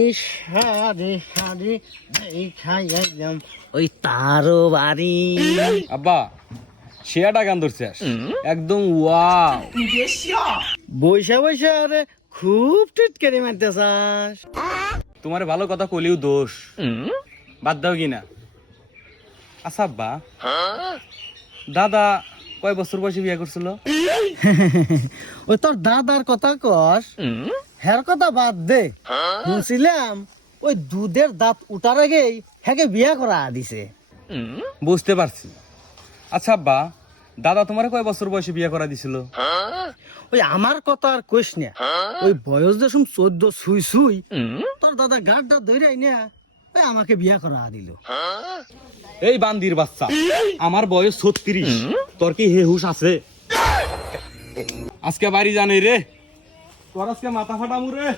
সারে সারে খাই একদম ওই তারও বাড়ি। আব্বা শেয়াটা গান ধরছে একদম ওয়াও। বৈশা বৈশা আরে খুব টিটকারি মারতে চাস। তোমার ভালো কথা কলিও দোষ, বাদ দাও কিনা। আচ্ছা আব্বা, দাদা কয় বছর বয়সে বিয়ে করছিল? ওই তোর দাদার কথা কস, হের কথা বাদ দে। শুনছিলাম ওই দুধের দাঁত উঠার আগেই হ্যাকে বিয়া করা দিছে। বুঝতে পারছি। আচ্ছা আব্বা, দাদা তোমার কয় বছর বয়সে বিয়ে করা দিছিল? ওই আমার কথা আর কইস না, ওই বয়স যেসম 14 সুই সুই তোর দাদা গাড়টা ধরে না ওই আমাকে বিয়া করা দিল। এই বান্দির বাচ্চা, আমার বয়স 36, তোর কি হে হুশ আছে? আজকে বাড়ি জানে রে, তোর আজকে মাথা ফাটামু রে।